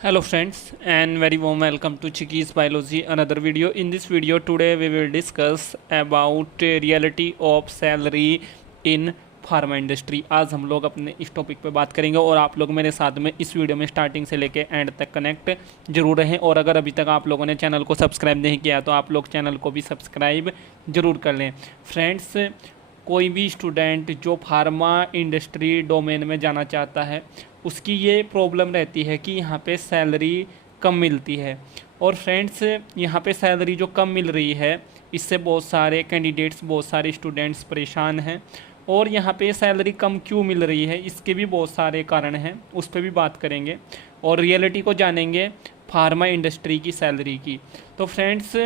Hello friends and very warm welcome to Chicky's Biology another video. In this video today we will discuss about reality of salary in pharma industry. आज हम लोग अपने इस topic पे बात करेंगे और आप लोग मेरे साथ में इस वीडियो में स्टार्टिंग से लेके एंड तक कनेक्ट जरूर रहें। और अगर अभी तक आप लोगों ने चैनल को सब्सक्राइब नहीं किया तो आप लोग चैनल को भी सब्सक्राइब जरूर कर लें। फ्रेंड्स, कोई भी स्टूडेंट जो फार्मा इंडस्ट्री डोमेन में जाना चाहता है उसकी ये प्रॉब्लम रहती है कि यहाँ पे सैलरी कम मिलती है। और फ्रेंड्स, यहाँ पे सैलरी जो कम मिल रही है इससे बहुत सारे कैंडिडेट्स, बहुत सारे स्टूडेंट्स परेशान हैं। और यहाँ पे सैलरी कम क्यों मिल रही है इसके भी बहुत सारे कारण हैं, उस पर भी बात करेंगे और रियलिटी को जानेंगे फार्मा इंडस्ट्री की सैलरी की। तो फ्रेंड्स,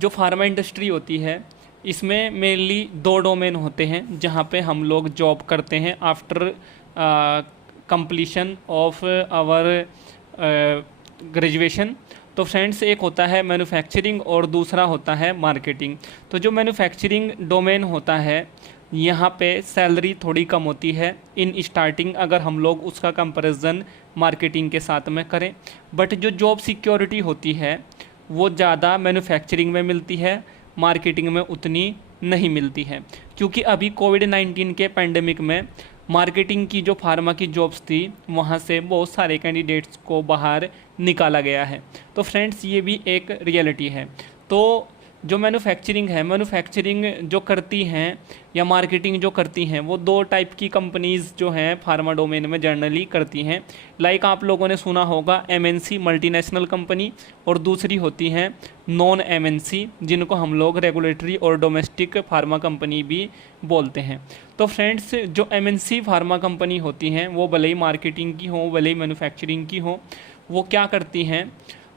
जो फार्मा इंडस्ट्री होती है इसमें मेनली दो डोमेन होते हैं जहाँ पे हम लोग जॉब करते हैं after completion of our graduation. तो फ्रेंड्स, एक होता है मैन्युफैक्चरिंग और दूसरा होता है मार्केटिंग। तो जो मैन्युफैक्चरिंग डोमेन होता है यहाँ पे सैलरी थोड़ी कम होती है इन स्टार्टिंग, अगर हम लोग उसका कंपैरिजन मार्केटिंग के साथ में करें। बट जो जॉब सिक्योरिटी होती है वो ज़्यादा मैन्युफैक्चरिंग में मिलती है, मार्केटिंग में उतनी नहीं मिलती है। क्योंकि अभी कोविड-19 के पैंडेमिक में मार्केटिंग की जो फार्मा की जॉब्स थी वहाँ से बहुत सारे कैंडिडेट्स को बाहर निकाला गया है। तो फ्रेंड्स, ये भी एक रियलिटी है। तो जो मैन्युफैक्चरिंग है, मैन्युफैक्चरिंग जो करती हैं या मार्केटिंग जो करती हैं वो दो टाइप की कंपनीज़ जो हैं फार्मा डोमेन में जनरली करती हैं। लाइक आप लोगों ने सुना होगा एमएनसी, मल्टीनेशनल कंपनी, और दूसरी होती हैं नॉन एमएनसी जिनको हम लोग रेगुलेटरी और डोमेस्टिक फार्मा कंपनी भी बोलते हैं। तो फ्रेंड्स, जो एमएनसी फार्मा कंपनी होती हैं वो भले ही मार्केटिंग की हो, भले ही मैन्युफैक्चरिंग की हो, वो क्या करती हैं,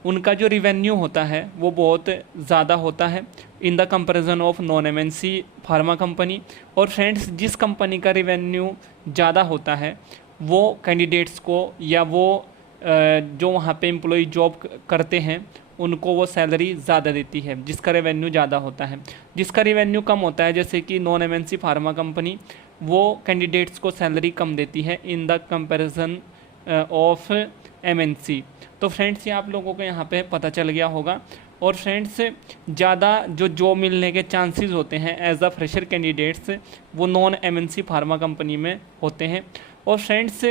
उनका जो रिवेन्यू होता है वो बहुत ज़्यादा होता है in the comparison of non MNC pharma company. और फ्रेंड्स, जिस कंपनी का रिवेन्यू ज़्यादा होता है वो कैंडिडेट्स को या वो जो वहाँ पे एम्प्लॉय जॉब करते हैं उनको वो सैलरी ज़्यादा देती है जिसका रेवेन्यू ज़्यादा होता है। जिसका रेवेन्यू कम होता है जैसे कि नॉन एमएनसी फार्मा कंपनी, वो कैंडिडेट्स को सैलरी कम देती है in the comparison of MNC. तो फ्रेंड्स, ये आप लोगों को यहाँ पे पता चल गया होगा। और फ्रेंड्स, ज़्यादा जो जॉब मिलने के चांसेस होते हैं एज अ फ्रेशर कैंडिडेट्स वो नॉन एमएनसी फार्मा कंपनी में होते हैं। और friends,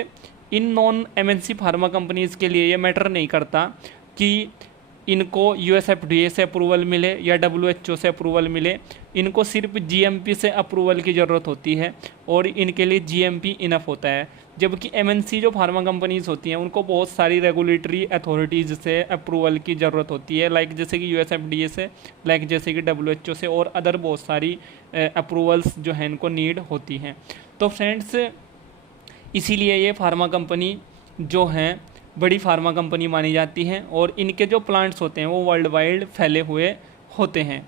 in non MNC pharma companies के लिए ये मैटर नहीं करता कि इनको यूएसएफडीए से अप्रूवल मिले या डब्ल्यूएचओ से अप्रूवल मिले, इनको सिर्फ जीएमपी से अप्रूवल की ज़रूरत होती है और इनके लिए जीएमपी इनफ होता है। जबकि एमएनसी जो फार्मा कंपनीज़ होती हैं उनको बहुत सारी रेगुलेटरी अथॉरिटीज़ से अप्रूवल की ज़रूरत होती है, लाइक जैसे कि यूएसएफडीए से, लाइक जैसे कि डब्ल्यूएचओ से, और अदर बहुत सारी अप्रूवल्स जो हैं इनको नीड होती हैं। तो फ्रेंड्स, इसीलिए ये फार्मा कंपनी जो हैं बड़ी फार्मा कंपनी मानी जाती हैं और इनके जो प्लांट्स होते हैं वो वर्ल्ड वाइड फैले हुए होते हैं।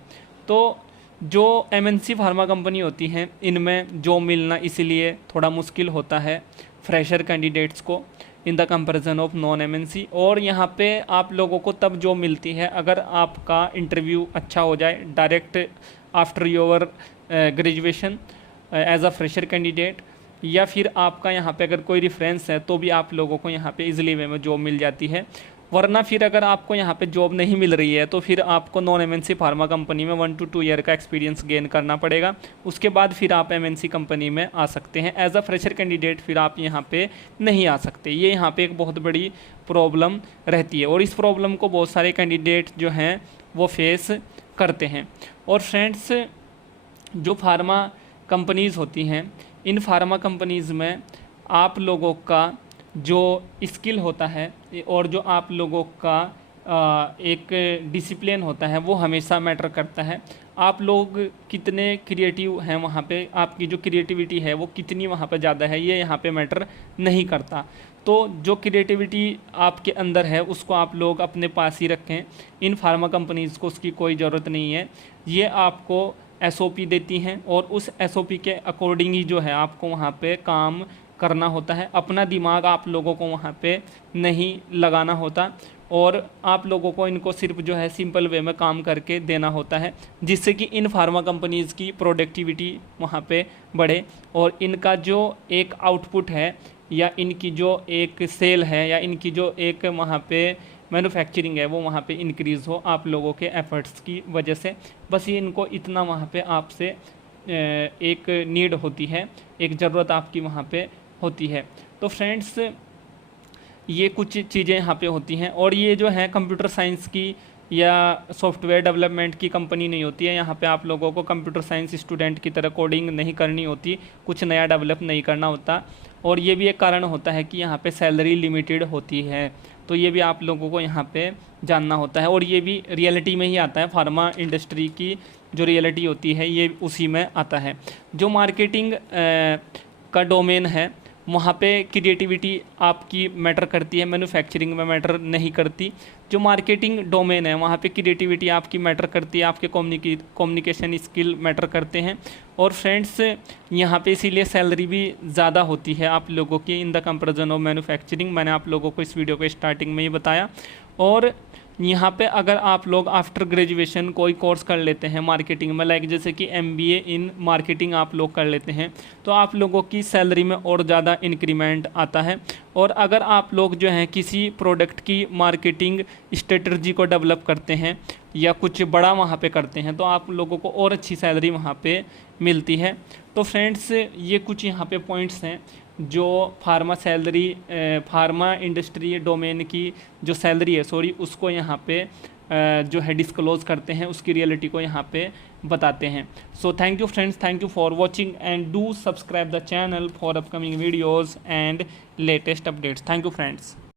तो जो एमएनसी फार्मा कंपनी होती हैं इनमें जॉब मिलना इसीलिए थोड़ा मुश्किल होता है फ्रेशर कैंडिडेट्स को in the comparison of non MNC. और यहाँ पे आप लोगों को तब जॉब मिलती है अगर आपका इंटरव्यू अच्छा हो जाए direct after your graduation as a fresher candidate, या फिर आपका यहाँ पे अगर कोई रेफरेंस है तो भी आप लोगों को यहाँ पे इजीली वे में जॉब मिल जाती है। वरना फिर अगर आपको यहाँ पे जॉब नहीं मिल रही है तो फिर आपको नॉन एमएनसी फार्मा कंपनी में 1 to 2 ईयर का एक्सपीरियंस गेन करना पड़ेगा। उसके बाद फिर आप एमएनसी कंपनी में आ सकते हैं एज अ फ्रेशर कैंडिडेट, फिर आप यहाँ पे नहीं आ सकते। ये यहाँ पे एक बहुत बड़ी प्रॉब्लम रहती है और इस प्रॉब्लम को बहुत सारे कैंडिडेट जो हैं वो फेस करते हैं। और फ्रेंड्स, जो फार्मा कंपनीज़ होती हैं इन फार्मा कंपनीज़ में आप लोगों का जो स्किल होता है और जो आप लोगों का एक डिसिप्लिन होता है वो हमेशा मैटर करता है। आप लोग कितने क्रिएटिव हैं वहाँ पे, आपकी जो क्रिएटिविटी है वो कितनी वहाँ पे ज़्यादा है, ये यहाँ पे मैटर नहीं करता। तो जो क्रिएटिविटी आपके अंदर है उसको आप लोग अपने पास ही रखें। इन फार्मा कंपनीज़ को उसकी कोई ज़रूरत नहीं है, ये आपको एसओपी देती हैं और उस एसओपी के अकॉर्डिंग ही जो है आपको वहाँ पे काम करना होता है। अपना दिमाग आप लोगों को वहाँ पे नहीं लगाना होता और आप लोगों को इनको सिर्फ जो है सिंपल वे में काम करके देना होता है जिससे कि इन फार्मा कंपनीज़ की प्रोडक्टिविटी वहाँ पे बढ़े और इनका जो एक आउटपुट है या इनकी जो एक सेल है या इनकी जो एक वहाँ पे मैन्युफैक्चरिंग है वो वहाँ पे इंक्रीज़ हो आप लोगों के एफर्ट्स की वजह से। बस ये इनको इतना वहाँ पे आपसे एक नीड होती है, एक ज़रूरत आपकी वहाँ पे होती है। तो फ्रेंड्स ये कुछ चीज़ें यहाँ पे होती हैं। और ये जो है कंप्यूटर साइंस की या सॉफ्टवेयर डेवलपमेंट की कंपनी नहीं होती है। यहाँ पे आप लोगों को कंप्यूटर साइंस स्टूडेंट की तरह कोडिंग नहीं करनी होती, कुछ नया डेवलप नहीं करना होता। और ये भी एक कारण होता है कि यहाँ पे सैलरी लिमिटेड होती है, तो ये भी आप लोगों को यहाँ पे जानना होता है। और ये भी रियलिटी में ही आता है, फार्मा इंडस्ट्री की जो रियलिटी होती है ये उसी में आता है। जो मार्केटिंग का डोमेन है वहाँ पे क्रिएटिविटी आपकी मैटर करती है, मैन्युफैक्चरिंग में मैटर नहीं करती। जो मार्केटिंग डोमेन है वहाँ पे क्रिएटिविटी आपकी मैटर करती है, आपके कम्युनिकेशन स्किल मैटर करते हैं। और फ्रेंड्स यहाँ पे इसीलिए सैलरी भी ज़्यादा होती है आप लोगों की in the comparison of manufacturing. मैंने आप लोगों को इस वीडियो को स्टार्टिंग में ही बताया। और यहाँ पे अगर आप लोग आफ्टर ग्रेजुएशन कोई कोर्स कर लेते हैं मार्केटिंग में, लाइक जैसे कि MBA इन मार्केटिंग आप लोग कर लेते हैं, तो आप लोगों की सैलरी में और ज़्यादा इंक्रीमेंट आता है। और अगर आप लोग जो हैं किसी प्रोडक्ट की मार्केटिंग स्ट्रेटजी को डेवलप करते हैं या कुछ बड़ा वहाँ पे करते हैं तो आप लोगों को और अच्छी सैलरी वहाँ पे मिलती है। तो फ्रेंड्स ये कुछ यहाँ पे पॉइंट्स हैं जो फार्मा इंडस्ट्री डोमेन की जो सैलरी है उसको यहाँ पे जो है डिस्क्लोज़ करते हैं, उसकी रियलिटी को यहाँ पे बताते हैं। So thank you friends, thank you for watching and do subscribe the channel for upcoming videos and latest updates. Thank you friends.